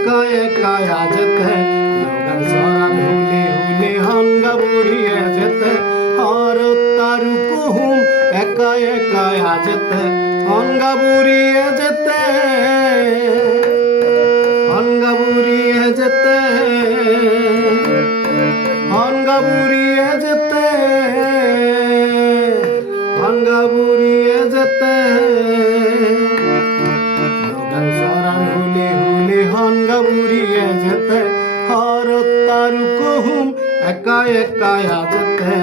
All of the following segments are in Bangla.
একা একা যেতে লোগান সরার হুলে হুলে হাঙ্গা বুড়িয়ে যেতে। কুহুম একা একা যেতে হাঙ্গা বুড়িয়ে যেতে। হাঙ্গা বুড়িয়ে যেতে। হাঙ্গা বুড়িয়ে যেতে। হাঙ্গা বুড়িয়ে যেতে। হনগা বুড়িয়ে যেতে, হর তারু কহুম একা একা যেতে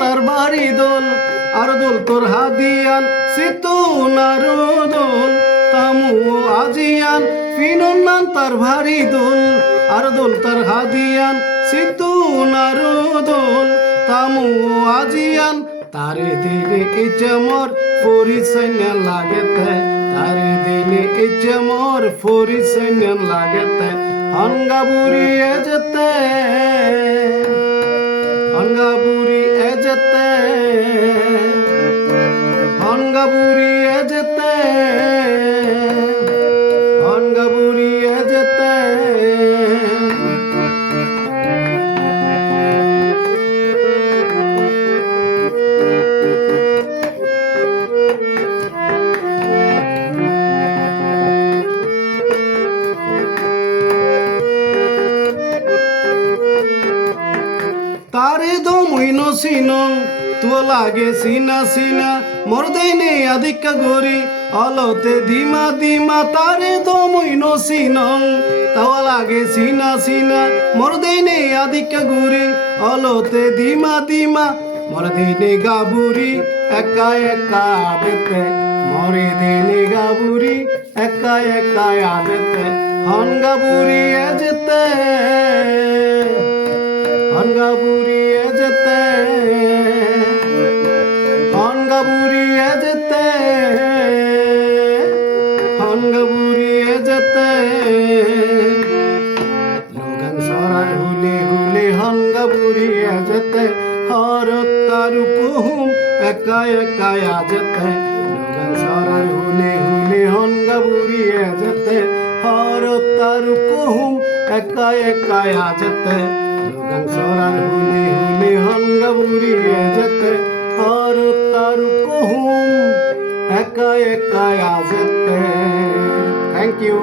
তার বাড়ি দোল, আর দোল তোর হাদিয়ান সিতু নারু দোল তামু আজিয়ান, ফিনুন তার ভারী দোল, আর দোল তার হাদিয়ান সিতু নারু দোল। তামু আজিয়ান, তারে দিলে ইচমর পরিসৈন্য লাগেতে, তারে দিলে ইচমর পরিসৈন্য লাগেতে। হঙ্গা বুড়িয়ে যেতে, হঙ্গাবুরি এ যেতে এ তারে দো মুইনো সিনো তো লাগে সিনা সিনা মোর দেনে আদিকা গরি অলতে ধিমা ধিমা তারে দো মুইনো সিনো। তাও লাগে সিনা সিনা মোর দেনে আদিকা গরি অলতে ধিমা ধিমা মোর দিনে গাবুরি। একা একা আদেতে মরে দিনে গাবুরি। একা একা আদেতে হন গাবুরি এ যেতে। হনগা বুড়িয়ে যেতে। হনগা বুড়িয়ে যেতে হনগা বুড়িয়ে যেতে। লোগান সরার হুলে হুলে হনগা বুড়িয়ে যেতে হর তারু কুহুম একা একা যেতে। লোগান সরার হুলে যেতে হর তারু কুহুম একা একা যেতে। যোগান সরার হুলে হুলে হঙ্গা বুড়িয়ে যেতে। একা একা যেতে থ্যাংক ইউ